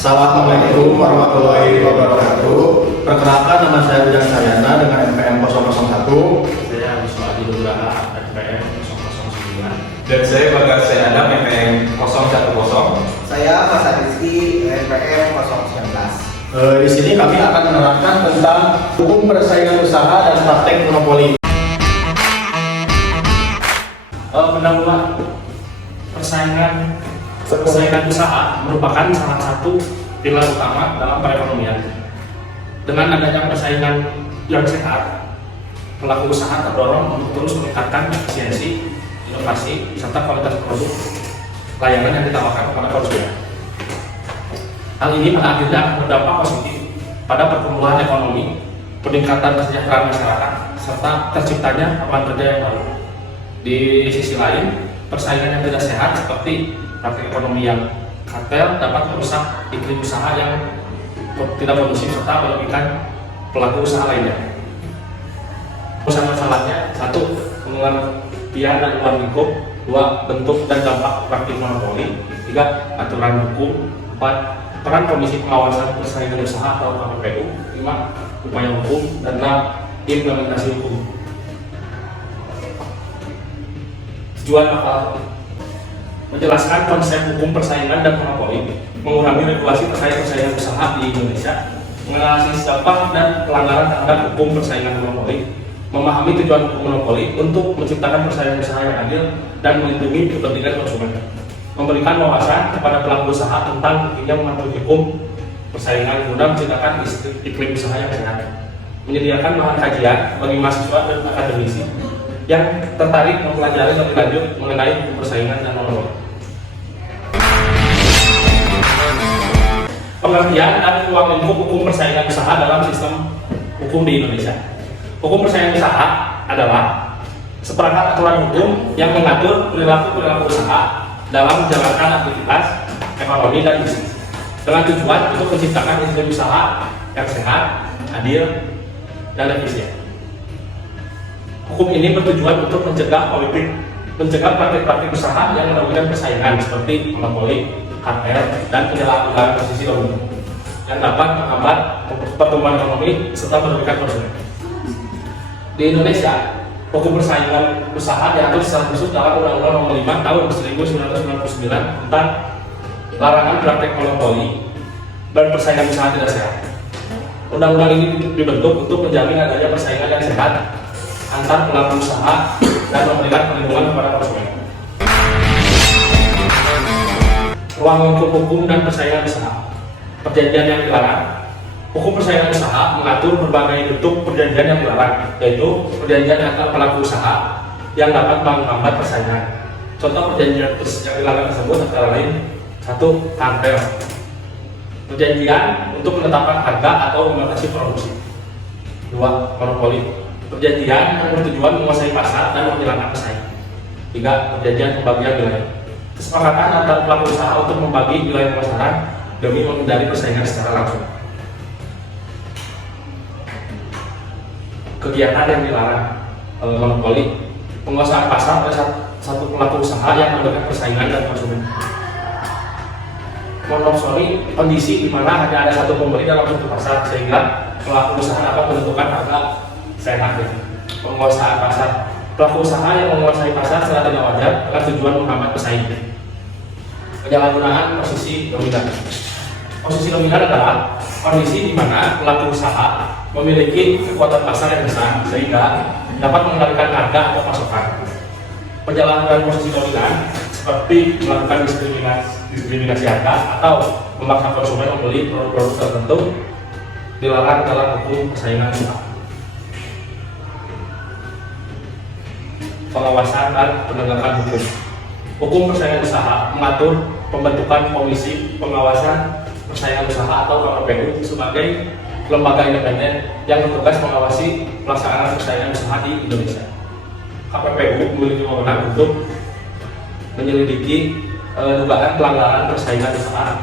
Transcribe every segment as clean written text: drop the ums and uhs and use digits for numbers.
Assalamualaikum warahmatullahi wabarakatuh. Perkenalkan, nama saya Bujang Saryana dengan NPM 001. Saya Wisnu Adi Nugraha, NPM 009. Dan saya Bagas Adam, NPM 010. Saya Mas Rizky, NPM 019. Di sini kami akan menerangkan tentang hukum persaingan usaha dan praktek monopoli. Pendahuluan persaingan usaha merupakan salah satu pilar utama dalam perekonomian. Dengan adanya persaingan yang sehat, pelaku usaha terdorong untuk terus meningkatkan efisiensi, inovasi, serta kualitas produk layanan yang ditawarkan kepada konsumen. Hal ini pada akhirnya berdampak positif pada pertumbuhan ekonomi, peningkatan kesejahteraan masyarakat, serta terciptanya lapangan kerja yang baru. Di sisi lain, persaingan yang tidak sehat seperti praktik ekonomi yang kartel dapat merusak iklim usaha yang tidak kondusif serta merugikan pelaku usaha lainnya. Masalahnya: 1. Pengertian dan ruang lingkup. 2. Bentuk dan dampak praktik monopoli. 3. Aturan hukum. 4. Peran Komisi Pengawasan Persaingan Usaha atau KPPU. 5. Upaya hukum. Dan 6. Implementasi hukum. Tujuan menjelaskan konsep hukum persaingan dan monopoli, mengurangi regulasi persaingan usaha di Indonesia, menganalisis dampak dan pelanggaran terhadap hukum persaingan monopoli, memahami tujuan hukum monopoli untuk menciptakan persaingan usaha yang adil dan melindungi kepentingan konsumen, memberikan wawasan kepada pelaku usaha tentang pentingnya mematuhi hukum persaingan guna menciptakan iklim usaha yang sehat, menyediakan bahan kajian bagi mahasiswa dan akademisi yang tertarik mempelajari lebih lanjut mengenai hukum persaingan dan monopoli. Pengertian dan ruang lingkup hukum persaingan usaha dalam sistem hukum di Indonesia. Hukum persaingan usaha adalah seperangkat aturan hukum yang mengatur perilaku usaha dalam menjalankan aktivitas ekonomi dan bisnis, dengan tujuan untuk menciptakan iklim usaha yang sehat, adil, dan efisien. Hukum ini bertujuan untuk mencegah praktik-praktik usaha yang merugikan persaingan seperti monopoli, kartel, dan penyalahgunaan posisi dominan yang dapat menghambat pertumbuhan ekonomi serta merugikan konsumen. Di Indonesia, hukum persaingan usaha diatur secara khusus dalam Undang-Undang Nomor 5 Tahun 1999 tentang larangan praktik monopoli dan persaingan usaha tidak sehat. Undang-undang ini dibentuk untuk menjamin adanya persaingan yang sehat antar pelaku usaha dan memberikan perlindungan kepada konsumen. Ruang lingkup hukum dan persaingan usaha. Perjanjian yang dilarang. Hukum persaingan usaha mengatur berbagai bentuk perjanjian yang dilarang, yaitu perjanjian antar pelaku usaha yang dapat menghambat persaingan. Contoh perjanjian yang dilarang tersebut antara lain: 1. Kartel, perjanjian untuk menetapkan harga atau membatasi produksi. 2. Monopoli, perjanjian yang bertujuan menguasai pasar dan menghilangkan pesaing. 3. Perjanjian pembagian wilayah, kesepakatan antar pelaku usaha untuk membagi wilayah pemasaran demi menghindari persaingan secara langsung. Kegiatan yang dilarang. Monopoli, penguasaan pasar oleh satu pelaku usaha yang menekan persaingan dan konsumen. Monopoli, kondisi di mana hanya ada satu pembeli dalam satu pasar sehingga pelaku usaha dapat menentukan harga sehat. Penguasaan pasar, pelaku usaha yang menguasai pasar secara tidak wajar dengan tujuan menghambat pesaing. Penyalahgunaan posisi dominan. Posisi dominan adalah kondisi di mana pelaku usaha memiliki kekuatan pasar yang besar sehingga dapat mengendalikan harga atau pasokan. Penyalahgunaan posisi dominan seperti melakukan diskriminasi harga atau memaksa konsumen membeli produk-produk tertentu dilarang dalam hukum persaingan usaha. Pengawasan dan penegakan hukum. Hukum persaingan usaha mengatur pembentukan Komisi Pengawasan Persaingan Usaha atau KPPU sebagai lembaga independen yang bertugas mengawasi pelaksanaan persaingan usaha di Indonesia. KPPU memiliki wewenang untuk menyelidiki dugaan pelanggaran persaingan usaha,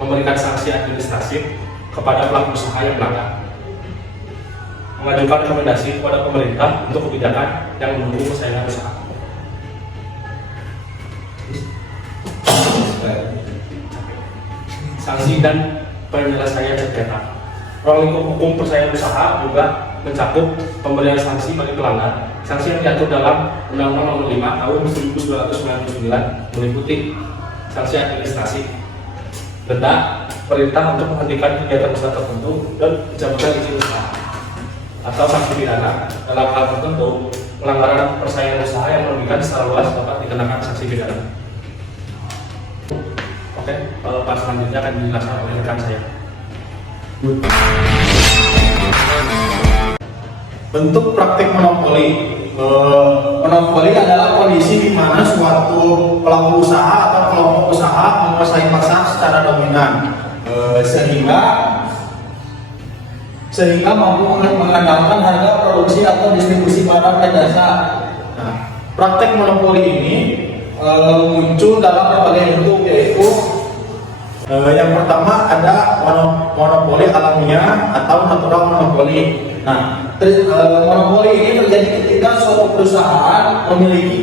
memberikan sanksi administratif kepada pelaku usaha yang melanggar, mengajukan rekomendasi kepada pemerintah untuk kebijakan yang mendukung persaingan usaha. sanksi dan penyelesaian sengketa. Ruang lingkup hukum persaingan usaha juga mencakup pemberian sanksi bagi pelanggar. Sanksi yang diatur dalam Undang-Undang Nomor 5 Tahun 1999 meliputi sanksi administrasi, denda, perintah untuk menghentikan kegiatan usaha tertentu, dan pencabutan izin usaha, atau sanksi pidana. Dalam hal tertentu, pelanggaran persaingan usaha yang merugikan secara luas dapat dikenakan sanksi pidana. Oke, pas selanjutnya akan dijelaskan oleh rekan saya. Bentuk praktik monopoli. Monopoli adalah kondisi di mana suatu pelaku usaha atau kelompok usaha menguasai pasar secara dominan, sehingga mampu mengandalkan harga produksi atau distribusi barang dan jasa. Nah, praktek monopoli ini muncul dalam berbagai bentuk, yaitu yang pertama ada monopoli alamiah atau natural monopoli. Nah, monopoli ini terjadi ketika suatu perusahaan memiliki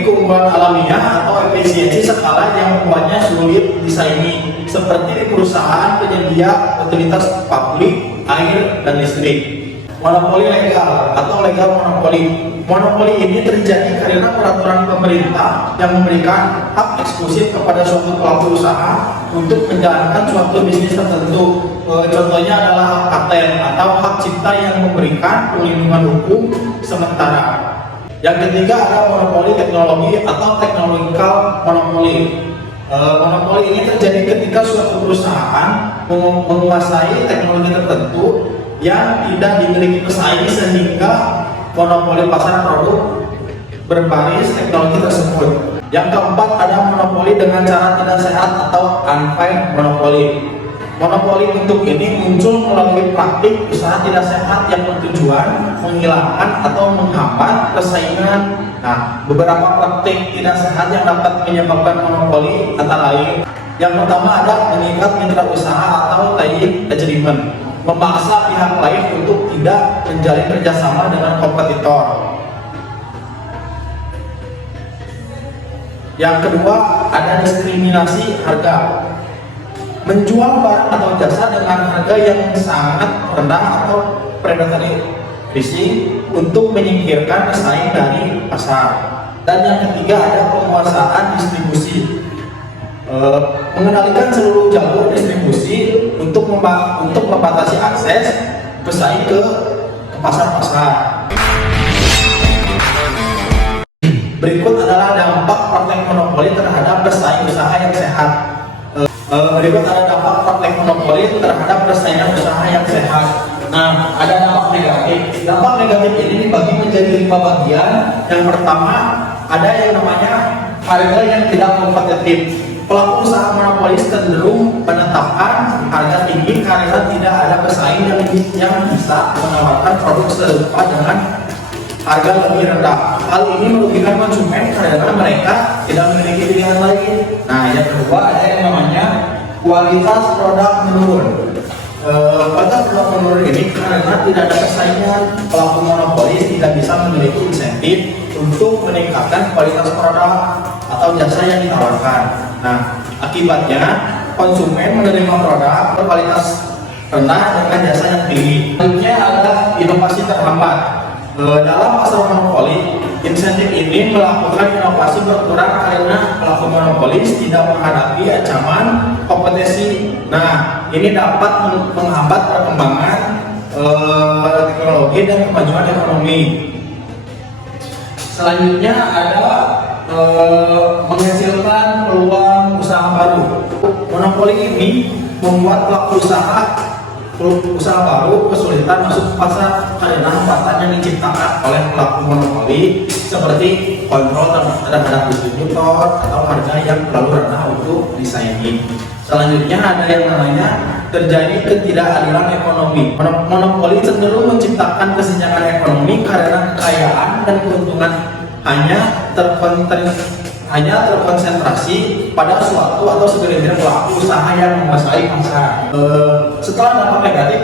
keunggulan alamiah atau efisiensi skala yang membuatnya sulit disaingi, seperti di perusahaan penyedia utilitas publik, air, dan listrik. Monopoli legal atau legal monopoli. Monopoli ini terjadi karena peraturan pemerintah yang memberikan hak eksklusif kepada suatu pelaku usaha untuk menjalankan suatu bisnis tertentu. Contohnya adalah hak paten atau hak cipta yang memberikan perlindungan hukum sementara. Yang ketiga ada monopoli teknologi atau technological monopoli. Monopoli ini terjadi ketika suatu perusahaan menguasai teknologi tertentu yang tidak dimiliki pesaing, sehingga monopoli pasar produk berbasis teknologi tersebut. Yang keempat ada monopoli dengan cara tidak sehat atau unfair monopoli. Monopoli bentuk ini muncul melalui praktik usaha tidak sehat yang bertujuan menghilangkan atau menghambat persaingan. Nah, beberapa praktik tidak sehat yang dapat menyebabkan monopoli antara lain. Yang pertama ada mengikat mitra usaha atau tying agreement, memaksa pihak lain untuk tidak menjalin kerjasama dengan kompetitor. Yang kedua ada diskriminasi harga, menjual barang atau jasa dengan harga yang sangat rendah atau predatory pricing untuk menyingkirkan pesaing dari pasar. Dan yang ketiga ada penguasaan distribusi, mengendalikan seluruh jalur distribusi untuk membatasi akses pesaing ke pasar-pasar. Berikut adalah dampak praktek monopoli terhadap pesaing usaha yang sehat. Berikut ada dampak praktek monopoli terhadap persaingan usaha yang sehat. Nah, ada dampak negatif. Dampak negatif ini dibagi menjadi 5 bagian. Yang pertama ada yang namanya harga yang tidak kompetitif. Pelaku usaha monopolis cenderung menetapkan harga tinggi karena tidak ada pesaing yang bisa menawarkan produk serupa dengan harga lebih rendah. Hal ini merugikan konsumen karena mereka tidak memiliki pilihan lain. Nah, yang kedua ada yang namanya kualitas produk menurun. Kualitas produk menurun ini karena tidak ada persaingan. Pelaku monopolis tidak bisa memiliki insentif untuk meningkatkan kualitas produk atau jasa yang ditawarkan. Nah, akibatnya konsumen menerima produk berkualitas rendah dengan jasa yang tinggi. Selanjutnya ada inovasi terhambat. Dalam pasar monopoli, insentif ini melakukan inovasi berkurang karena pelaku monopolis tidak menghadapi ancaman kompetisi. Nah, ini dapat menghambat perkembangan teknologi dan kemajuan ekonomi. Selanjutnya ada menghasilkan peluang usaha baru. Monopoli ini membuat pelaku usaha baru kesulitan masuk ke pasar karena hambatan yang diciptakan oleh pelaku monopoli seperti kontrol terhadap distributor atau harga yang terlalu rendah untuk disaingi. Selanjutnya ada yang namanya terjadi ketidakadilan ekonomi. Monopoli cenderung menciptakan kesenjangan ekonomi karena kekayaan dan keuntungan hanya terkonsentrasi pada suatu atau segelintir pelaku usaha yang menguasai pasar. Setelah dampak negatif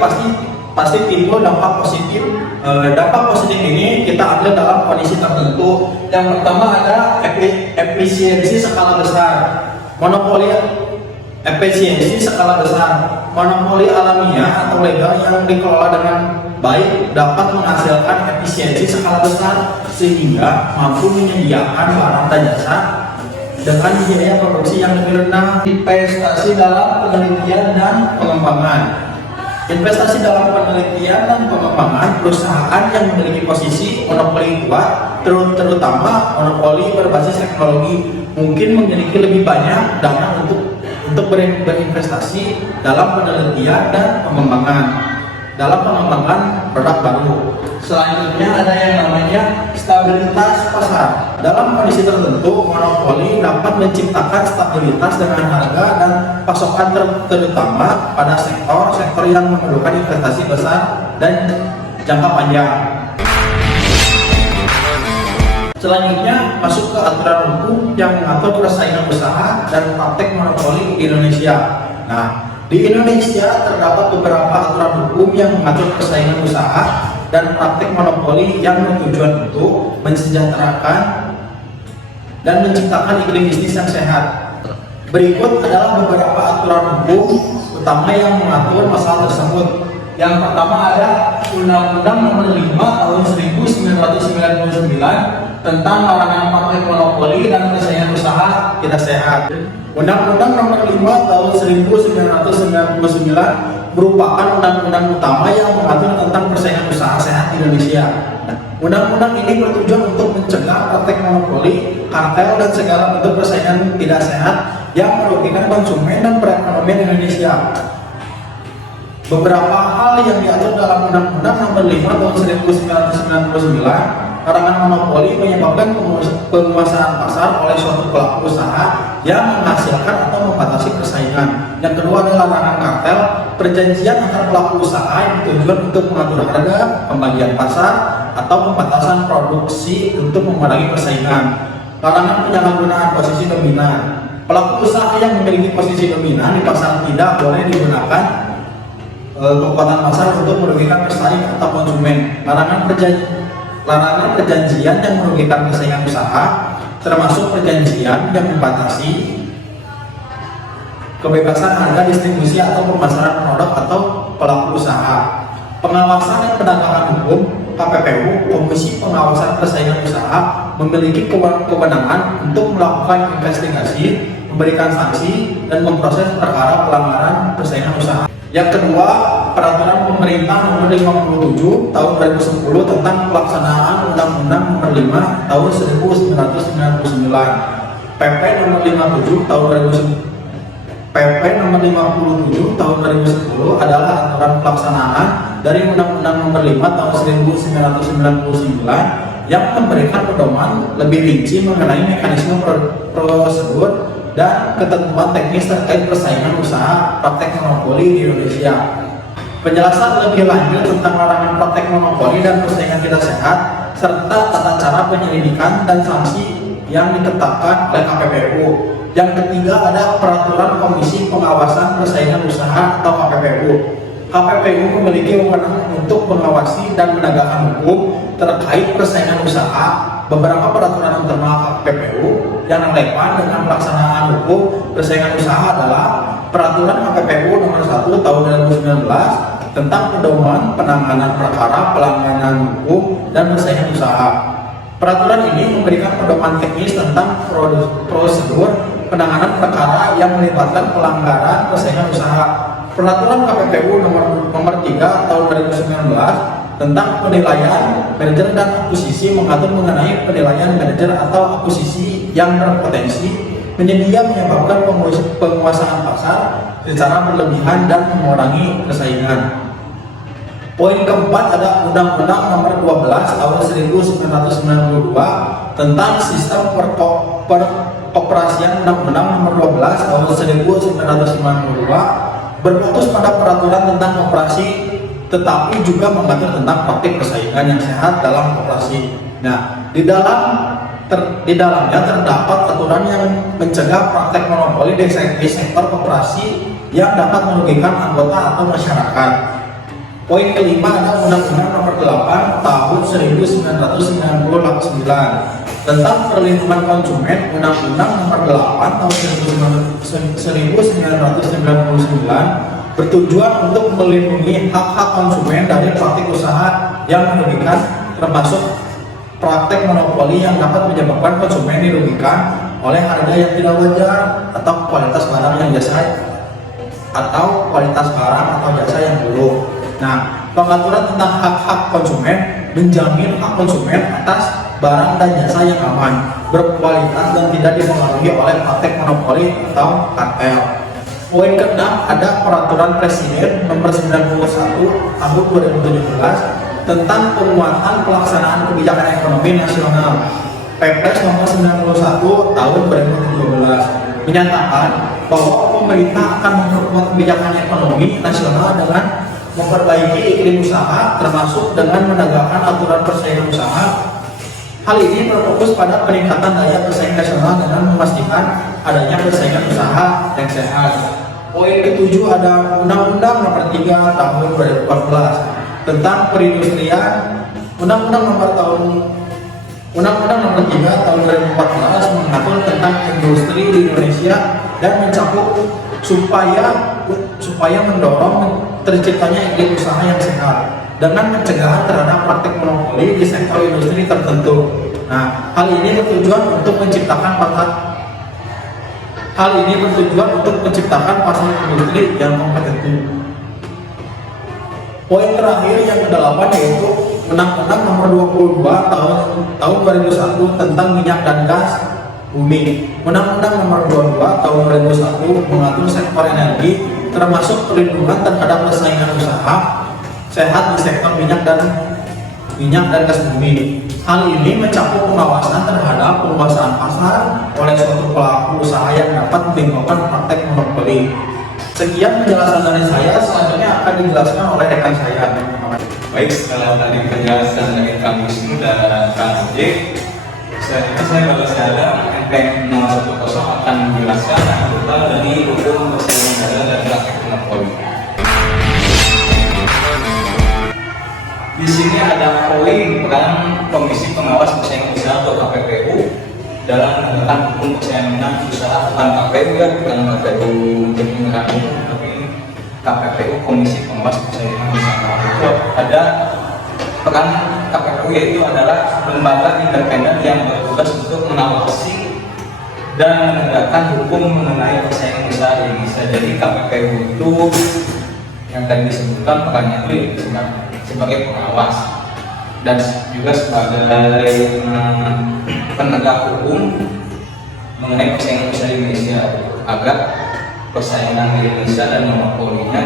pasti timbul dampak positif. Dampak positif ini kita ambil dalam kondisi tertentu. Yang pertama ada efisiensi skala besar, monopoli efisiensi skala besar, monopoli alamiah atau legal yang dikelola dengan baik dapat menghasilkan efisiensi skala besar sehingga mampu menyediakan barang dan jasa dengan biaya produksi yang lebih rendah. Investasi dalam penelitian dan pengembangan. Investasi dalam penelitian dan pengembangan perusahaan yang memiliki posisi monopoli kuat, terutama monopoli berbasis teknologi, mungkin memiliki lebih banyak dana untuk berinvestasi dalam penelitian dan pengembangan produk baru. Selanjutnya ada yang namanya stabilitas pasar. Dalam kondisi tertentu, monopoli dapat menciptakan stabilitas dengan harga dan pasokan terutama pada sektor yang memerlukan investasi besar dan jangka panjang. Selanjutnya masuk ke aturan hukum yang mengatur persaingan usaha dan praktek monopoli di Indonesia. Nah, di Indonesia terdapat beberapa aturan hukum yang mengatur persaingan usaha dan praktik monopoli yang bertujuan untuk mensejahterakan dan menciptakan iklim bisnis yang sehat. Berikut adalah beberapa aturan hukum utama yang mengatur masalah tersebut. Yang pertama ada Undang-Undang Nomor 5 Tahun 1999 tentang larangan praktik monopoli dan persaingan usaha tidak sehat. Undang-Undang Nomor 5 Tahun 1999 merupakan undang-undang utama yang mengatur tentang persaingan usaha sehat di Indonesia. Undang-undang ini bertujuan untuk mencegah praktek monopoli, kartel, dan segala bentuk persaingan tidak sehat yang merugikan konsumen dan perekonomian Indonesia. Beberapa hal yang diatur dalam Undang-Undang Nomor 5 Tahun 1999, larangan monopoli menyebabkan penguasaan pasar oleh suatu pelaku usaha yang menghasilkan atau membatasi persaingan. Yang kedua adalah larangan kartel, perjanjian antar pelaku usaha yang bertujuan untuk mengatur harga, pembagian pasar, atau pembatasan produksi untuk memerangi persaingan. Larangan penyalahgunaan posisi dominan. Pelaku usaha yang memiliki posisi dominan di pasar tidak boleh digunakan kekuatan pasar untuk merugikan pesaing atau konsumen. Larangan perjanjian yang merugikan persaingan usaha, termasuk perjanjian yang membatasi kebebasan harga distribusi atau pemasaran produk atau pelaku usaha. Pengawasan dan penegakan hukum. KPPU, Komisi Pengawasan Persaingan Usaha, memiliki kewenangan untuk melakukan investigasi, memberikan sanksi, dan memproses perkara pelanggaran persaingan usaha. Yang kedua, Peraturan Pemerintah Nomor 57 Tahun 2010 tentang pelaksanaan Undang-Undang Nomor 5 Tahun 1999, PP Nomor 57 Tahun 2010. PP Nomor 57 Tahun 2010 adalah aturan pelaksanaan dari Undang-Undang Nomor 5 Tahun 1999 yang memberikan pedoman lebih rinci mengenai mekanisme prosedur dan ketentuan teknis terkait persaingan usaha praktek monopoli di Indonesia. Penjelasan lebih lanjut tentang larangan praktek monopoli dan persaingan tidak sehat serta tata cara penyelidikan dan sanksi yang ditetapkan oleh KPPU. Yang ketiga ada Peraturan Komisi Pengawasan Persaingan Usaha atau KPPU. KPPU memiliki wewenang untuk mengawasi dan menegakkan hukum terkait persaingan usaha. Beberapa peraturan internal KPPU yang relevan dengan pelaksanaan hukum persaingan usaha adalah Peraturan KPPU Nomor 1 Tahun 2019 tentang pedoman penanganan perkara pelanggaran hukum dan persaingan usaha. Peraturan ini memberikan pedoman teknis tentang prosedur penanganan perkara yang melibatkan pelanggaran persaingan usaha. Peraturan KPPU nomor 3 tahun 2019 tentang penilaian manajer dan akuisisi mengatur mengenai penilaian manajer atau akuisisi yang berpotensi menyebabkan penguasaan pasar secara berlebihan dan mengurangi persaingan. Poin keempat ada Undang-Undang Nomor 12 Tahun 1992 tentang sistem peroperasian. Undang-Undang Nomor 12 Tahun 1992 berfokus pada peraturan tentang operasi, tetapi juga mengatur tentang praktik persaingan yang sehat dalam operasi. Nah, di dalamnya terdapat aturan yang mencegah praktek monopoli di sektor operasi yang dapat merugikan anggota atau masyarakat. Poin kelima ada Undang-Undang Nomor 8 Tahun 1999 tentang perlindungan konsumen Undang-Undang Nomor 8 Tahun 1999 bertujuan untuk melindungi hak-hak konsumen dari praktik usaha yang merugikan, termasuk praktek monopoli yang dapat menyebabkan konsumen dirugikan oleh harga yang tidak wajar atau kualitas barang atau jasa yang buruk. Nah, pengaturan tentang hak-hak konsumen menjamin hak konsumen atas barang dan jasa yang aman, berkualitas dan tidak dipengaruhi oleh praktek monopoli atau kartel. Poin ke-6 ada Peraturan Presiden Nomor 91 Tahun 2017 tentang penguatan pelaksanaan kebijakan ekonomi nasional. Perpres Nomor 91 Tahun 2017 menyatakan bahwa pemerintah akan memperkuat kebijakan ekonomi nasional dengan memperbaiki iklim usaha, termasuk dengan menegakkan aturan persaingan usaha. Hal ini berfokus pada peningkatan daya persaing nasional dengan memastikan adanya persaingan usaha yang sehat. Poin ke-7 ada Undang-Undang Nomor 3 Tahun 2014 tentang perindustrian. Undang-Undang Nomor 3 Tahun 2014 mengatur tentang industri di Indonesia dan mencakup supaya mendorong terciptanya iklim usaha yang sehat dengan pencegahan terhadap praktik monopoli di sektor industri tertentu. Nah, hal ini bertujuan untuk menciptakan pasar industri yang kompetitif. Poin terakhir yang ke-8 yaitu Undang-Undang Nomor 22 Tahun 2001 tentang minyak dan gas bumi. Undang-Undang Nomor 22 Tahun 2001 mengatur sektor energi, termasuk perlindungan terhadap persaingan usaha sehat di sektor minyak dan gas bumi. Hal ini mencakup pengawasan terhadap penguasaan pasar oleh suatu pelaku usaha yang dapat menimbulkan praktek monopoli. Sekian penjelasan dari saya, selanjutnya akan dijelaskan oleh rekan saya. Baik, setelah tadi penjelasan dari Kang Wisnu dan Kang Ojek, selanjutnya saya Bapak Sada MPM nomor 10 akan menjelaskan anggota dari hukum persaingan usaha dan praktek monopoli. Di sini ada poin peran Komisi Pengawas Persaingan Usaha atau KPPU dalam menegakkan hukum persaingan usaha. Bukan KPU ya, bukan KPU penyelenggara umum, tapi KPPU Komisi Pengawas Persaingan Usaha. Itu ada peran KPPU, yaitu adalah lembaga independen yang bertugas untuk mengawasi dan menegakkan hukum mengenai persaingan usaha di Indonesia. Jadi KPPU itu yang tadi disebutkan perannya itu sebagai pengawas dan juga sebagai penegak hukum mengenai persaingan usaha di Indonesia agar persaingan di Indonesia dan monopolinya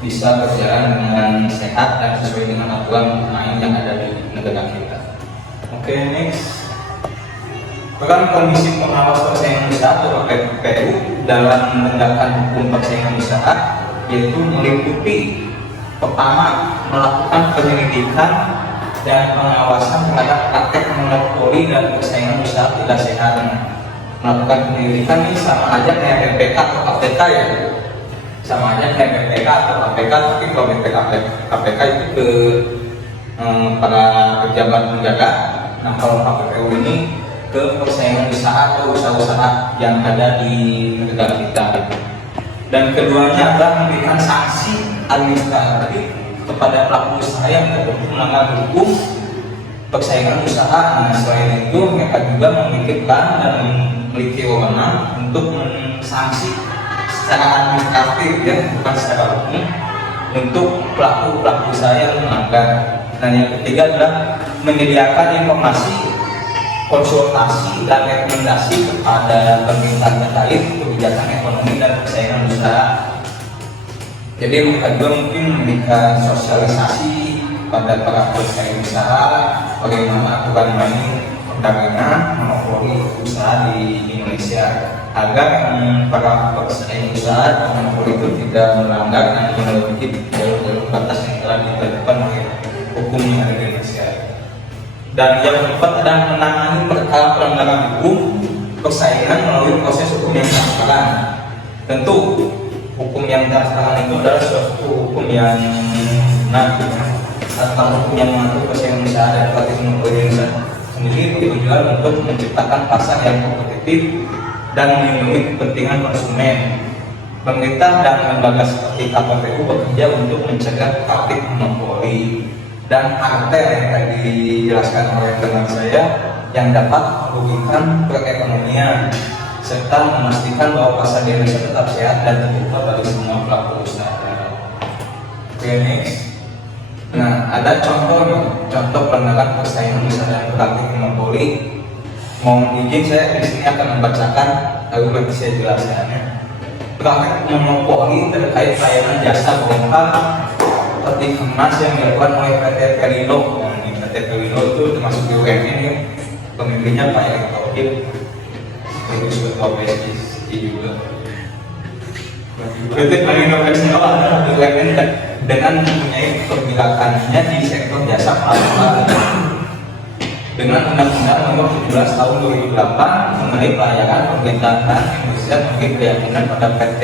bisa berjalan dengan sehat dan sesuai dengan aturan main yang ada di negara kita. Oke, next. Peran Komisi Pengawas Persaingan Usaha atau KPPU dalam menegakkan hukum persaingan usaha yaitu meliputi pertama, melakukan penyelidikan dan pengawasan terhadap praktek monopoli dan persaingan usaha tidak sehat. Melakukan penyelidikan ini sama aja kayak BPK atau KPK ya, sama aja kayak BPK atau KPK, tapi kalau BPK KPK itu ke para pejabat negara. Nah, kalau KPPU ini ke persaingan usaha atau usaha-usaha yang ada di negara kita. Dan keduanya adalah memberikan sanksi administratif kepada pelaku usaha yang terbukti melanggar hukum persaingan usaha. Nah, selain itu mereka juga memiliki peran dan memiliki wewenang untuk mensanksi secara administratif ya, bukan secara hukum, untuk pelaku usaha yang melanggar. Dan yang ketiga adalah menyediakan informasi, konsultasi dan rekomendasi kepada pemerintah terkait kebijakan ekonomi dan persaingan usaha. Jadi mereka juga mungkin memberikan sosialisasi pada para pesaing usaha bagaimana aturan main perdagangan monopoli usaha di Indonesia agar para pesaing usaha monopoli itu tidak melanggar dan melebihi jalur-jalur batas yang telah ditetapkan oleh hukum yang ada di Indonesia. Dan yang keempat adalah menangani perkara pelanggaran hukum persaingan melalui proses hukum yang transparan. Tentu hukum yang transparan itu adalah suatu hukum yang atau hukum yang mengatur persaingan usaha dan praktik monopoli sendiri bertujuan untuk menciptakan pasar yang kompetitif dan melindungi kepentingan konsumen. Pemerintah dan lembaga seperti KPPU bekerja untuk mencegah praktik monopoli dan kartel yang tadi dijelaskan oleh teman saya yang dapat merugikan perekonomian serta memastikan bahwa pasar di Indonesia tetap sehat dan terbuka bagi semua pelaku usaha. Oke, next. Nah, ada contoh pelanggaran persaingan usaha dan praktik monopoli. Mohon izin saya di sini akan membacakan lalu nanti saya jelaskannya. Praktik monopoli terkait layanan jasa bongkar peti kemas yang dilakukan oleh PT Pelindo. PT Pelindo itu termasuk BUMN ya. Pemimpinnya Pak Erick Thohir, itu ketua PSSI juga. PT Pelindo SDO adalah BUMN dengan mempunyai pergerakannya di sektor jasa keuangan. Dengan Undang-Undang Nomor 17 Tahun 2008 mengenai pelayanan pemerintahan Indonesia memberi keyakinan pada PT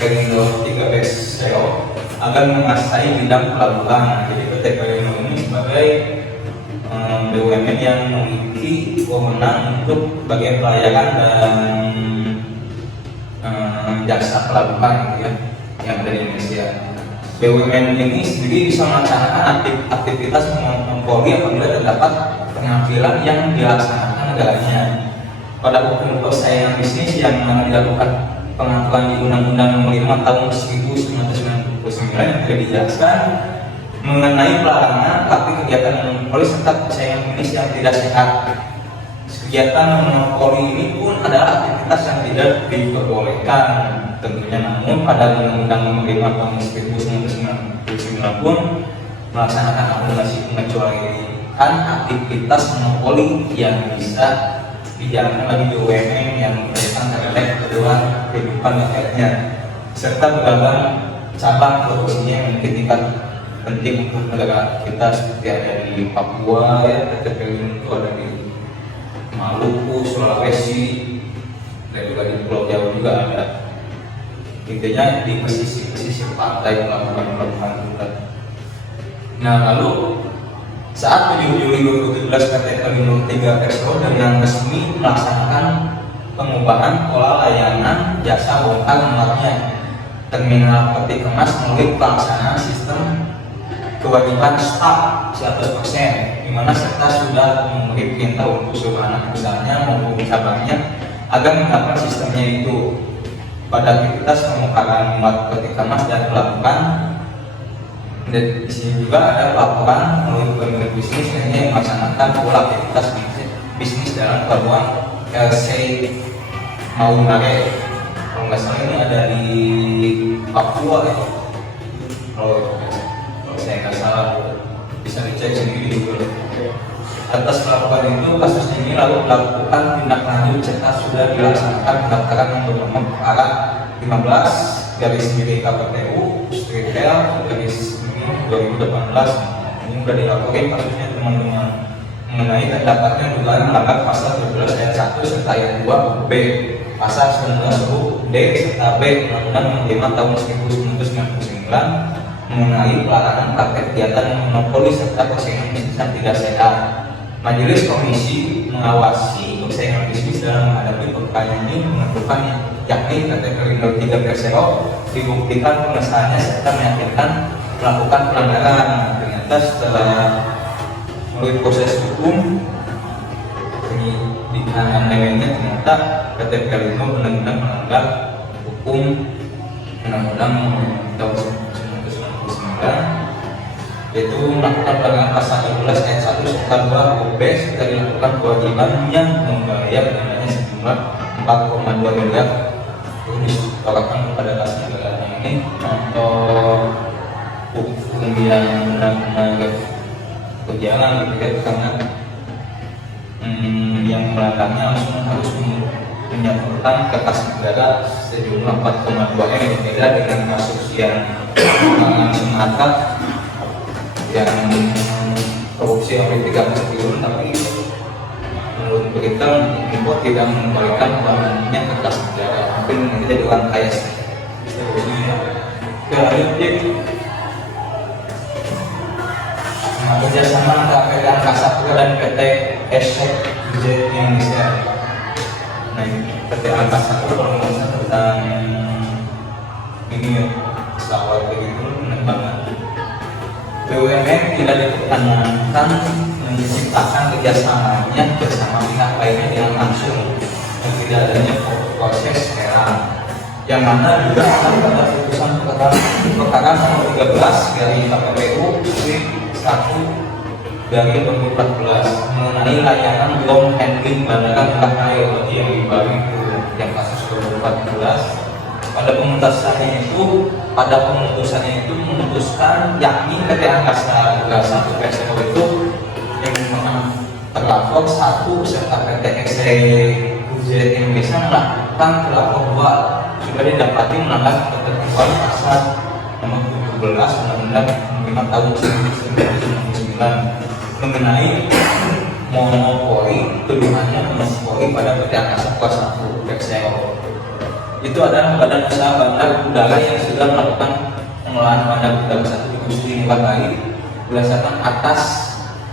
Pelindo 3 SDO agar menguasai bidang pelabuhan. Jadi PT Pelindo ini sebagai BUMN yang memiliki wewenang untuk bagian pelayanan dan jasa pelabuhan gitu ya, yang ada di Indonesia. BUMN ini sendiri bisa melaksanakan aktivitas monopoli apabila terdapat pengambilan yang dilaksanakan negaranya. Pada hukum persaingan bisnis yang dilakukan pengaturan di Undang-Undang Nomor 5 Tahun 1999 yang telah dijelaskan mengenai pelarangan praktik kegiatan monopoli serta persaingan bisnis yang tidak sehat. Kegiatan monopoli ini pun adalah aktivitas yang tidak diperbolehkan tentunya, namun pada Undang-Undang Nomor 5 Tahun 1999 pun melaksanakan akumulasi mengecualikan aktivitas monopoli yang bisa dijalankan bagi BUMN yang berkaitan terhadap kebutuhan kehidupan rakyatnya serta berbagai cabang produksinya yang mungkin tingkat penting untuk negara kita seperti ada di Papua ya, PT Pelindo itu ada di Maluku, Sulawesi, dan juga di Pulau Jawa juga ada. Intinya di pesisir pantai pelabuhan juga. Nah, lalu saat 7 Juli 2017 PT Pelindo 3 SDO dengan resmi melaksanakan pengubahan pola layanan jasa bongkar muatnya terminal peti kemas melalui pelaksanaan sistem kewajiban staf 100%, di mana serta sudah memenuhi perintah untuk seluruh anak usahanya maupun cabangnya agar menerapkan sistemnya itu pada aktivitas pembongkaran muat peti kemas dan pelabuhan. Dan di sini juga ada pelaporan melalui pemilik bisnis yang melaksanakan pola aktivitas bisnis dalam pelabuhan LC Maunare. Kalau nggak salah ini ada di Papua ya. Kalau saya nggak salah bisa dicek sendiri juga. Atas pelaporan itu kasus ini lalu melakukan tindak lanjut serta sudah dilaksanakan pendaftaran nomor perkara 15 garis miring KPPU Strikel garis 2018. Ini sudah dilaporkan kasusnya teman-teman mengenai terdapatnya dugaan melanggar pasal 12 ayat 1 serta ayat 2 B, pasal 19 huruf D serta B Undang-Undang 5 tahun 1999 mengenai pelarangan praktek kegiatan monopoli serta persaingan bisnis yang tidak sehat. Majelis Komisi mengawasi persaingan bisnis dalam menghadapi perkara ini menentukan yakni PT Pelindo 3 SDO dibuktikan pengesahannya serta meyakinkan melakukan pelanggaran. Ternyata setelah melalui proses hukum penyidikan lainnya ternyata PT Pelindo benar-benar melanggar hukum Undang-Undang tahun 1999 yaitu melakukan pelanggaran pasal 12 ayat 1 serta 2 huruf B serta dilakukan kewajiban yang membayar dananya sejumlah 4,2 miliar itu disetorkan kepada kas negara. Ini contoh hukum yang benar-benar berjalan gitu ya, karena yang melanggarnya langsung harus menyampaikan ke kas negara sejumlah 4,2 M. Berbeda dengan kasus yang Sumatera yang korupsi oleh 13 triliun, tapi menurut berita impor tidak mengembalikan uangnya ke kas negara, mungkin jadi orang kaya seterusnya. Lanjut kerjasama antara PT Angkasa Pura dan PT SFJ Indonesia. Nah, PT Angkasa itu perumusan tentang ini ya, pesawat begitu penerbangan. BUMN tidak diperkenankan menciptakan kerjasamanya bersama pihak lainnya yang langsung dan tidak adanya proses lelang, yang mana juga akan pada putusan perkara nomor 13 dari KPPU 1 dari 2014 mengenai layanan ground handling bandara Ngurah Rai yang dibagi yang kasus 2014. Pada pemutusannya itu memutuskan yakni PT Angkasa Pura I PSO itu yang terlapor 1 serta PT XCUZ Indonesia melakukan terlapor 2 sudah didapati melanggar ketentuan pasal nomor 17 Undang-Undang 5 tahun 1999 mengenai monopoli, tuduhannya monopoli pada PT Angkasa Pura I PSO. Itu adalah badan usaha bandar udara yang sudah melakukan pengelolaan bandar udara 1 di Gusti Ngurah Rai berdasarkan atas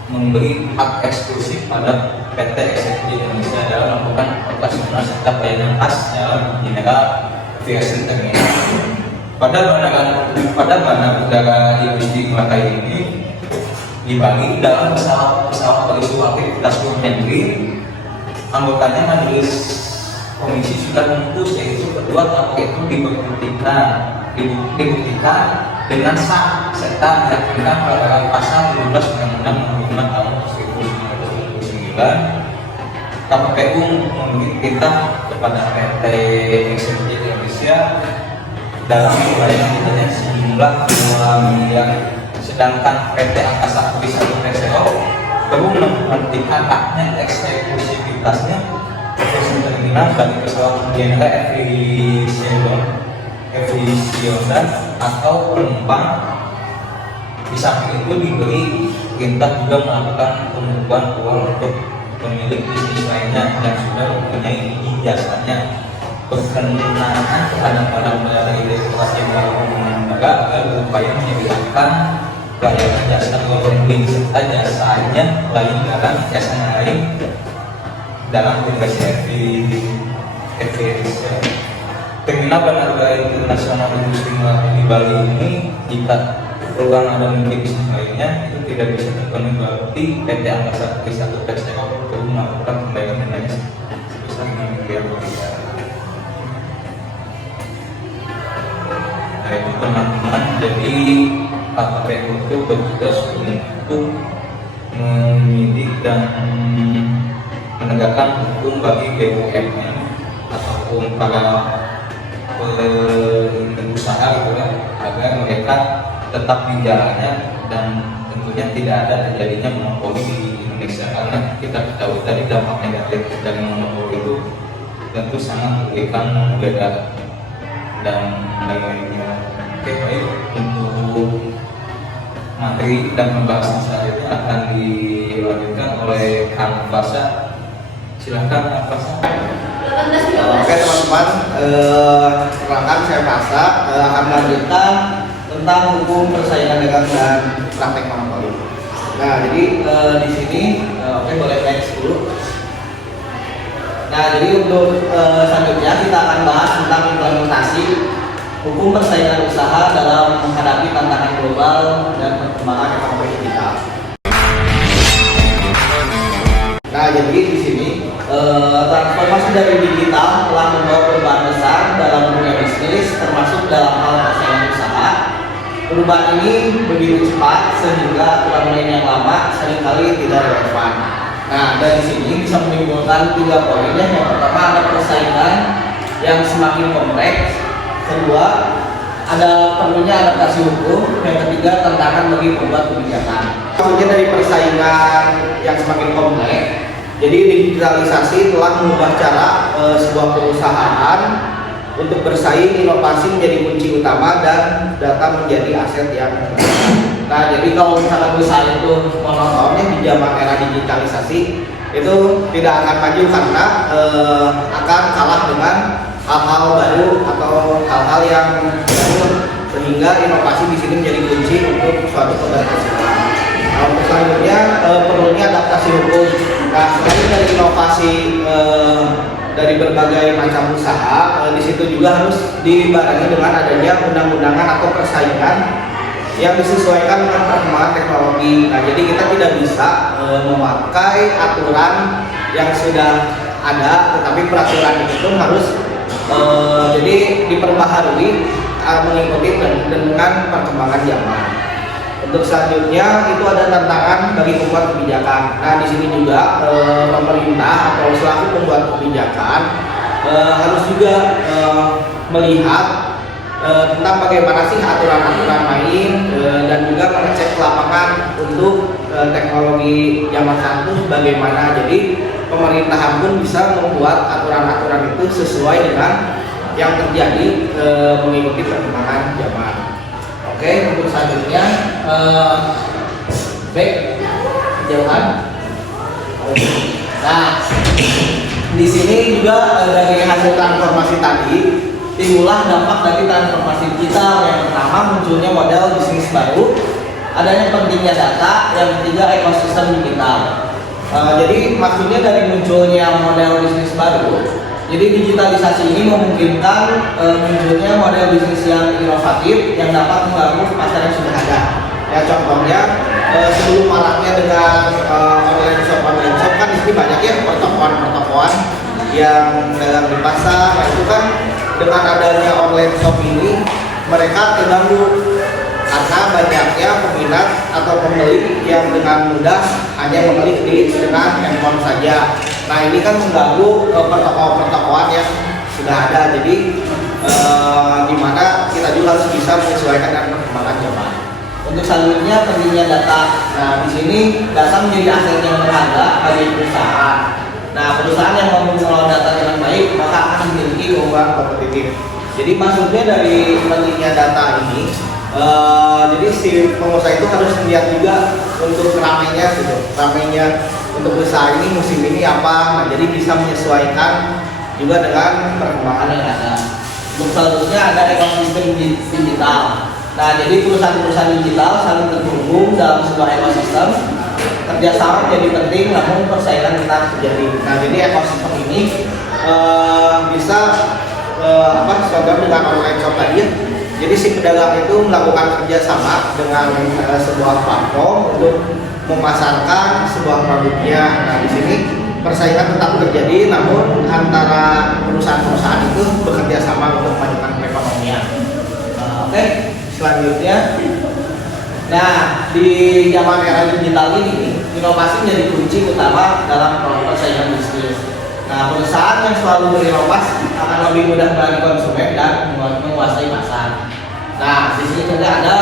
memberi hak eksklusif pada PT XCUZ Indonesia dalam melakukan operasional serta pelayanan khas dalam General Aviation Terminal. Pada bandar udara di Gusti Ngurah Rai ini dibagi dalam pesawat berisi aktivitas ground handling. Anggotanya majelis komisi sudah memutus yaitu kedua kelompok itu dibuktikan dengan sah serta diyakinkan pelanggaran pasal 17 Undang-Undang Nomor 5 Tahun 1999. KPPU memberi perintah kepada PT XCUZ Indonesia dalam wilayah ditanya sejumlah 2 miliar, sedangkan PT Angkasa Pura I PSO perlu menghentikan haknya eksklusivitasnya terminal bagi pesawat General Aviation atau penumpang. Di samping itu diberi perintah juga melakukan pembukuan uang untuk pemilik bisnis lainnya yang sudah mempunyai ijazahnya. Perkenaan terhadap barang-barang elektronik yang melakukan lembaga agar berupaya menyediakan pelayanan jasa grounding serta jasanya lain dalam jasanya lain dalam investigasi Aviation. Terminal Bandar Udara Internasional Igusti Ngurah Rai di Bali ini jika peluang ada memiliki bisnis lainnya itu tidak bisa terpenuhi, berarti PT Angkasa Pura I PSO perlu melakukan pembayaran dendanya sebesar 5 miliar rupiah. Nah itu teman-teman, jadi KPPU itu bertugas untuk menyidik dan menegakkan hukum bagi BUMN ataupun para pengusaha gitu ya, agar mereka tetap di jalannya dan tentunya tidak ada terjadinya monopoli di Indonesia, karena kita tahu tadi dampak negatif dari monopoli itu tentu sangat merugikan negara dan lain-lainnya. Oke, baik, untuk materi dan pembahasan selanjutnya akan dilanjutkan oleh Kang Fasa. Silakan Kang Fasa. Oke teman-teman, perkenalkan saya Fasa akan melanjutkan tentang hukum persaingan dagang dan praktek monopoli. Nah, jadi di sini oke boleh next dulu. Nah, jadi untuk selanjutnya kita akan bahas tentang implementasi hukum persaingan usaha dalam menghadapi tantangan global dan perkembangan ekonomi digital. Nah, jadi di sini transformasi dari digital telah membawa perubahan besar dalam dunia bisnis, termasuk dalam hal persaingan usaha. Perubahan ini begitu cepat sehingga aturan lain yang lama seringkali tidak relevan. Nah, dari sini bisa menimbulkan 3 poin. Yang pertama ada persaingan yang semakin kompleks. Kedua, ada perlunya adaptasi hukum. Yang ketiga, tantangan bagi pembuat kebijakan. Maksudnya dari persaingan yang semakin kompleks, jadi digitalisasi telah mengubah cara sebuah perusahaan untuk bersaing. Inovasi menjadi kunci utama dan data menjadi aset yang nah, jadi kalau misalkan usaha itu monotonnya di zaman era digitalisasi itu tidak akan maju karena akan kalah dengan hal-hal baru atau hal-hal yang baru, sehingga inovasi di sini menjadi kunci untuk suatu keberhasilan. Selanjutnya perlunya adaptasi hukum. Nah, selain dari inovasi dari berbagai macam usaha, di situ juga harus dibarengi dengan adanya undang-undangan atau persaingan yang disesuaikan dengan perkembangan teknologi. Nah, jadi kita tidak bisa memakai aturan yang sudah ada, tetapi peraturan itu pun harus jadi diperbaharui mengikuti dengan perkembangan zaman. Untuk selanjutnya itu ada tantangan bagi pembuat kebijakan. Nah, di sini juga pemerintah atau selaku pembuat kebijakan harus juga melihat tentang bagaimana sih aturan-aturan main dan juga mengecek lapangan untuk teknologi zaman sekarang itu bagaimana. Jadi pemerintahan pun bisa membuat aturan-aturan itu sesuai dengan yang terjadi mengikuti perkembangan zaman. Oke, untuk selanjutnya back jauhan. Nah, di sini juga dari hasil transformasi tadi timbullah dampak dari transformasi digital. Yang pertama, munculnya model bisnis baru, adanya pentingnya data, yang ketiga ekosistem digital. Jadi maksudnya dari munculnya model bisnis baru, jadi digitalisasi ini memungkinkan munculnya model bisnis yang inovatif yang dapat mengganggu pasar yang sudah ada. Ya, contohnya sebelum maraknya dengan online shop kan di sini banyak ya pertokoan yang dagang di pasar. Nah, itu kan dengan adanya online shop ini mereka terganggu karena banyaknya peminat atau pembeli yang dengan mudah hanya membeli dengan handphone saja. Nah, ini kan mengganggu pertokoan yang sudah ada. Jadi di mana kita juga harus bisa menyesuaikan dengan perkembangan zaman. Untuk selanjutnya pentingnya data. Nah, di sini data menjadi aset yang berharga bagi perusahaan. Nah, perusahaan yang mampu mengelola data dengan baik maka akan memiliki keunggulan kompetitif. Jadi maksudnya dari pentingnya data ini, jadi si pengusaha itu harus melihat juga untuk ramainya untuk usaha ini musim ini apa. Nah, jadi bisa menyesuaikan juga dengan perkembangan yang ada. Untuk selanjutnya ada ekosistem digital. Nah, jadi perusahaan-perusahaan digital saling terhubung dalam sebuah ekosistem. Kerjasama menjadi penting, namun persaingan tetap terjadi. Nah, jadi ekosistem ini bisa contoh dengan online shop tadi ya. Jadi si pedagang itu melakukan kerjasama dengan sebuah platform untuk memasarkan sebuah produknya. Nah, di sini persaingan tetap terjadi, namun antara perusahaan-perusahaan itu bekerja sama untuk memajukan perekonomian. Oke, selanjutnya. Nah, di zaman era digital ini, inovasi menjadi kunci utama dalam persaingan bisnis. Nah, perusahaan yang selalu berinovasi akan lebih mudah melayani konsumen dan menguasai pasar. Nah, di sini juga ada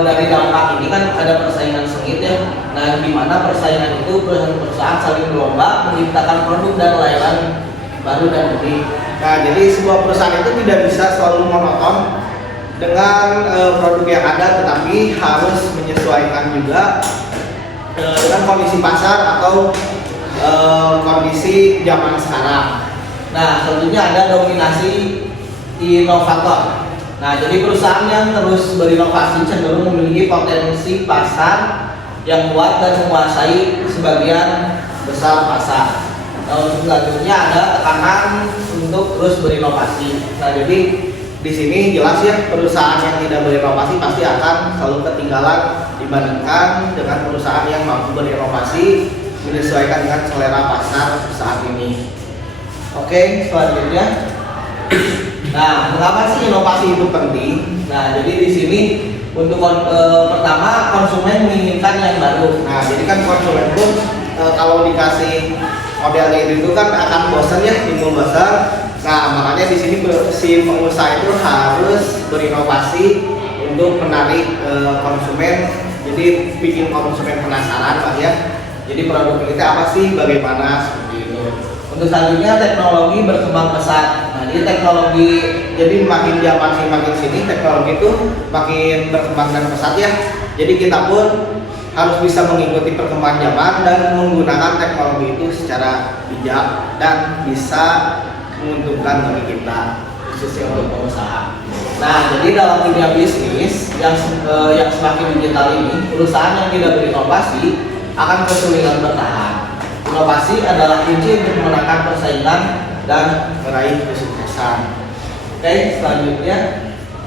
dari dampak ini kan ada persaingan sengit ya. Nah, di mana persaingan itu perusahaan saling berlomba menciptakan produk dan layanan baru dan unik. Nah, jadi sebuah perusahaan itu tidak bisa selalu monoton dengan produk yang ada, tetapi harus menyesuaikan juga dengan kondisi pasar atau kondisi zaman sekarang. Nah, selanjutnya ada dominasi inovator. Nah, jadi perusahaan yang terus berinovasi cenderung memiliki potensi pasar yang kuat dan menguasai sebagian besar pasar. Nah, untuk selanjutnya ada tekanan untuk terus berinovasi. Nah, jadi di sini jelas ya, perusahaan yang tidak berinovasi pasti akan selalu ketinggalan dibandingkan dengan perusahaan yang mampu berinovasi menyesuaikan dengan selera pasar saat ini. Oke, selanjutnya. Nah, mengapa sih inovasi itu penting? Nah, jadi di sini untuk pertama konsumen menginginkan yang baru. Nah, jadi kan konsumen pun kalau dikasih modelnya itu kan akan bosan ya, timbul bosan. Nah, makanya di sini si pengusaha itu harus berinovasi untuk menarik konsumen. Jadi bikin konsumen penasaran Pak ya. Jadi produk kita apa sih, bagaimana seperti itu. Untuk selanjutnya teknologi berkembang pesat. Nah, jadi teknologi, jadi makin zaman makin sini teknologi itu makin berkembang dan pesat ya. Jadi kita pun harus bisa mengikuti perkembangan zaman dan menggunakan teknologi itu secara bijak dan bisa menguntungkan bagi kita, khususnya untuk pengusaha. Nah, jadi dalam dunia bisnis yang semakin digital ini, perusahaan yang tidak berinovasi akan kesulitan bertahan. inovasi adalah kunci untuk memenangkan persaingan dan meraih kesuksesan. Oke, selanjutnya.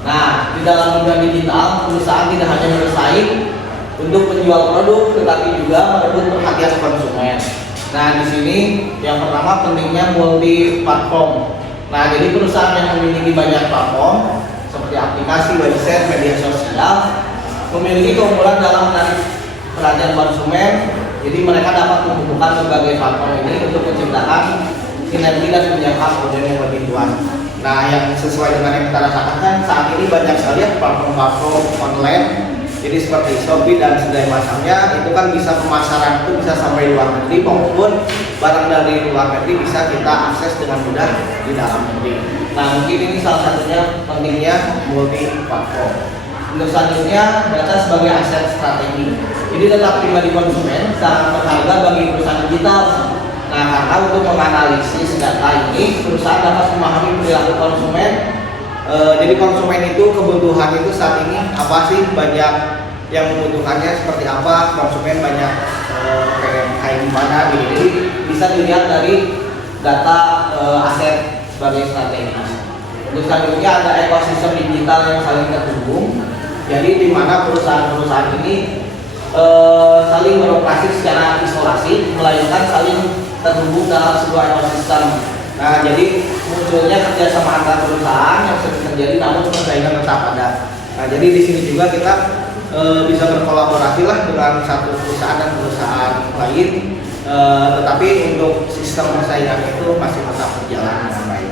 Nah, di dalam dunia digital, perusahaan tidak hanya bersaing untuk menjual produk, tetapi juga merebut perhatian konsumen. Nah, di sini yang pertama pentingnya multi platform. Nah, jadi perusahaan yang memiliki banyak platform seperti aplikasi, website, media sosial memiliki keunggulan dalam menarik perhatian konsumen. Jadi mereka dapat menghubungkan berbagai platform ini untuk menciptakan sinergi dan menjangkau audiens yang lebih luas. Nah, yang sesuai dengan yang kita rasakan kan saat ini banyak sekali platform-platform online. Jadi seperti Shopee dan segala macamnya itu kan bisa pemasaran itu bisa sampai luar negeri maupun barang dari luar negeri bisa kita akses dengan mudah di dalam negeri. Nah, mungkin ini salah satunya pentingnya multi platform. Untuk selanjutnya, data sebagai aset strategi. Jadi data pribadi konsumen sangat berharga bagi perusahaan digital. Nah, karena untuk menganalisis data ini, perusahaan dapat memahami perilaku konsumen. Jadi konsumen itu kebutuhan itu saat ini apa sih, banyak yang membutuhkannya seperti apa, konsumen banyak kayak gimana gitu. Jadi bisa dilihat dari data aset sebagai strategi. Untuk selanjutnya ada ekosistem digital yang saling terhubung. Jadi di mana perusahaan-perusahaan ini saling beroperasi secara isolasi, melainkan saling terhubung dalam sebuah ekosistem. Nah, jadi munculnya kerjasama antar perusahaan yang sering terjadi, namun persaingan tetap ada. Nah, jadi di sini juga kita bisa berkolaborasi lah dengan satu perusahaan dan perusahaan lain, tetapi untuk sistem persaingan itu masih tetap berjalan dengan baik.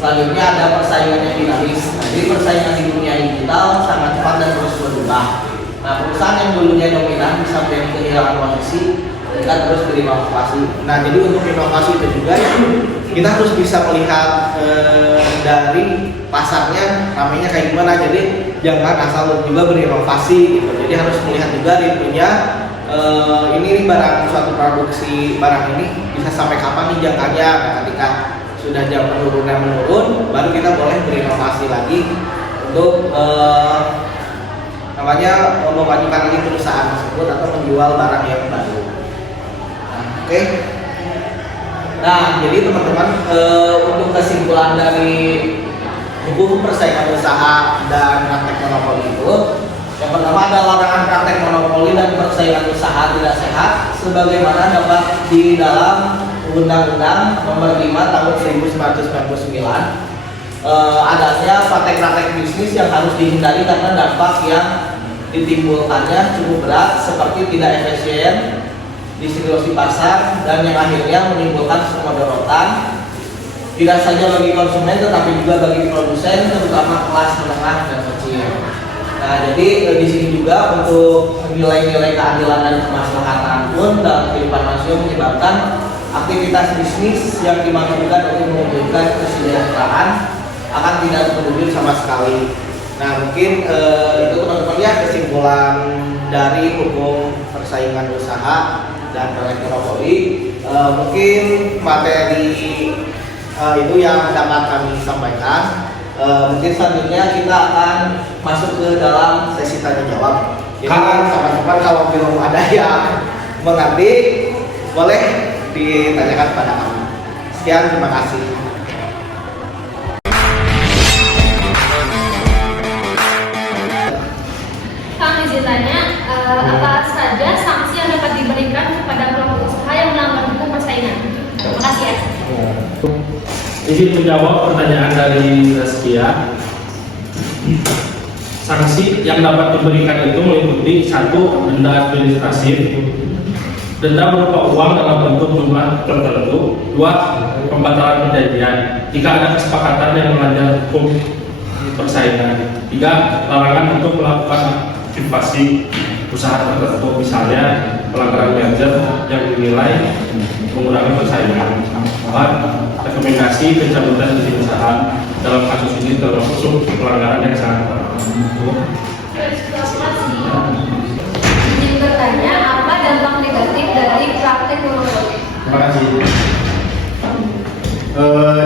Selanjutnya ada persaingan yang dinamis. Nah, jadi persaingan di dunia digital sangat cepat dan terus berubah. Nah, perusahaan yang dulunya dominan bisa menjadi kehilangan posisi jika terus berinovasi. Nah, jadi untuk inovasi itu juga ya, kita harus bisa melihat dari pasarnya namanya kayak gimana. Jadi jangan asal juga berinovasi gitu. Jadi harus melihat juga ritmenya. Ini barang suatu produksi barang ini bisa sampai kapan nih jangkanya. Nah, ketika sudah jam penurunnya menurun, baru kita boleh berinovasi lagi untuk namanya memajukan lagi perusahaan tersebut atau menjual barang yang baru. Oke. Nah, jadi teman-teman, untuk kesimpulan dari hukum persaingan usaha dan praktek monopoli itu, yang pertama adalah larangan praktek monopoli dan persaingan usaha tidak sehat, sebagaimana dapat di dalam Undang-Undang Nomor 5 Tahun 1999. Adanya praktek-praktek bisnis yang harus dihindari karena dampak yang ditimbulkannya cukup berat, seperti tidak efisien, distribusi pasar, dan yang akhirnya menimbulkan kemudaratan tidak saja bagi konsumen tetapi juga bagi produsen, terutama kelas menengah dan kecil. Nah, jadi di sini juga untuk nilai-nilai keadilan dan kemaslahatan pun dalam kehidupan manusia menyebabkan aktivitas bisnis yang dimaksudkan untuk mewujudkan kesejahteraan akan tidak terwujud sama sekali. Nah, mungkin itu teman-teman ya kesimpulan dari hukum persaingan usaha dan praktek monopoli. Mungkin materi itu yang dapat kami sampaikan. Mungkin selanjutnya kita akan masuk ke dalam sesi tanya jawab. Jadi teman-teman kalau belum ada yang mengerti, boleh ditanyakan pada kami. Sekian, terima kasih. Kang izin tanya, apa saja sanksi yang dapat diberikan kepada pelaku usaha yang melanggar hukum persaingan? Terima kasih ya. Izin menjawab pertanyaan dari Zaskia. Sanksi yang dapat diberikan itu meliputi 1. Denda administratif, denda berupa uang dalam bentuk jumlah tertentu. 2. Pembatalan perjanjian jika ada kesepakatan yang melanggar hukum persaingan. 3. Larangan untuk melakukan aktivasi usaha tertentu, misalnya pelanggaran merger yang dinilai mengurangi persaingan. 4. Rekomendasi pencabutan izin usaha, dalam kasus ini termasuk pelanggaran yang sangat berat. Izin bertanya, apa dampak negatif dari praktek monopoli? Terima kasih.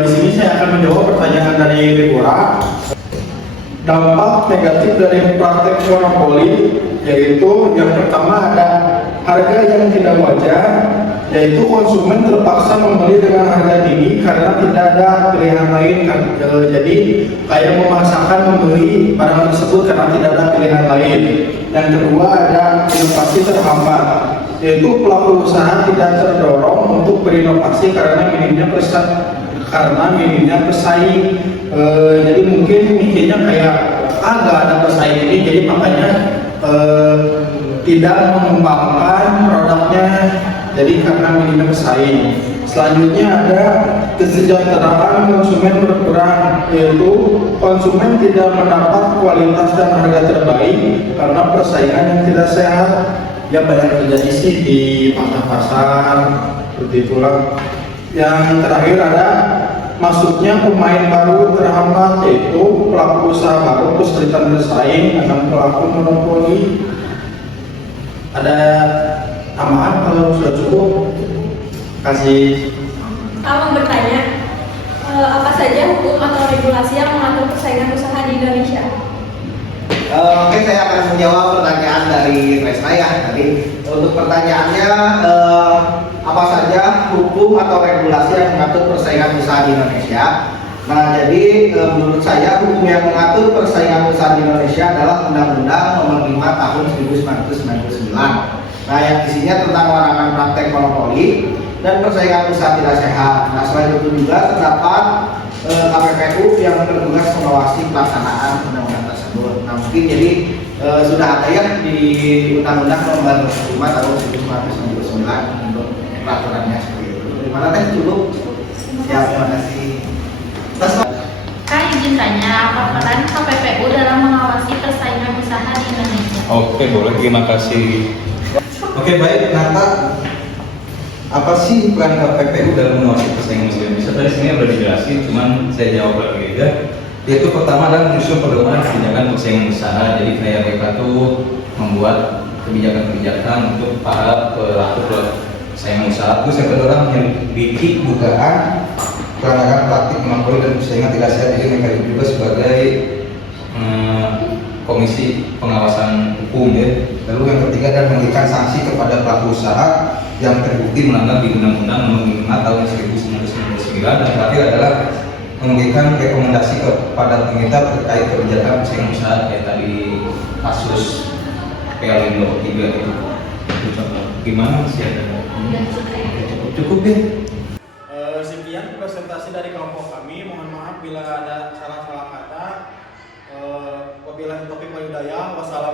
Di sini saya akan menjawab pertanyaan dari Deborah. Dampak negatif dari praktek monopoli yaitu yang pertama ada harga yang tidak wajar, yaitu konsumen terpaksa membeli dengan harga tinggi karena tidak ada pilihan lain kan. Jadi kayak memaksakan membeli barang tersebut karena tidak ada pilihan lain. Yang kedua ada inovasi terhambat, yaitu pelaku usaha tidak terdorong untuk berinovasi karena minimnya pesaing. Jadi mungkin mikirnya kayak nggak ada pesaing ini, jadi makanya tidak mengembangkan produknya, jadi karena minimnya pesaing. Selanjutnya ada kesejahteraan konsumen berkurang, yaitu konsumen tidak mendapat kualitas dan harga terbaik karena persaingan yang tidak sehat. Yang banyak terjadi sih di pasar-pasar seperti itulah. Yang terakhir ada masuknya pemain baru terhambat, yaitu pelaku usaha baru kesulitan bersaing dengan pelaku monopoli. Ada tambahan kalau sudah cukup? Kasih. Kalau bertanya, apa saja hukum atau regulasi yang mengatur persaingan usaha di Indonesia? Oke, saya akan menjawab pertanyaan dari Resna ya. Tadi untuk pertanyaannya, apa saja hukum atau regulasi yang mengatur persaingan usaha di Indonesia? Nah, jadi menurut saya hukum yang mengatur persaingan usaha di Indonesia adalah Undang-Undang Nomor 5 Tahun 1999. Nah, yang isinya tentang larangan praktek monopoli dan persaingan usaha tidak sehat. Nah, selain itu juga terdapat KPPU yang bertugas mengawasi pelaksanaan undang-undang tersebut. Nah, mungkin jadi sudah ada ya di Undang-Undang Nomor 5 Tahun 1999 untuk peraturannya seperti itu. Terima kasih dulu. Ya, terima kasih. Kak, izin tanya, apa peran KPPU dalam mengawasi persaingan usaha di Indonesia? Oke, boleh. Terima kasih. Oke, baik. Nata, apa sih peran KPPU dalam mengawasi persaingan usaha Indonesia? Tadi sini udah dijelasin, cuman saya jawab lagi aja. Yaitu pertama adalah menyusun pedoman kebijakan persaingan usaha. Jadi kayak mereka tuh membuat kebijakan-kebijakan untuk para pelaku persaingan usaha. Terus yang kedua adalah memiliki dugaan pelanggaran praktik monopoli dan persaingan tidak sehat. Jadi mereka juga sebagai komisi pengawasan hukum ya. Lalu yang ketiga adalah memberikan sanksi kepada pelaku usaha yang terbukti melanggar di Undang-Undang Nomor 5 Tahun 1999. Dan terakhir adalah memberikan rekomendasi kepada pemerintah terkait kebijakan persaingan usaha kayak tadi kasus Pelindo 3 itu. Gimana sih? Cukup ya. Sekian presentasi dari kelompok kami. Mohon maaf bila ada salah-salah kata. Wabillahi taufiq wal hidayah. Wassalamualaikum.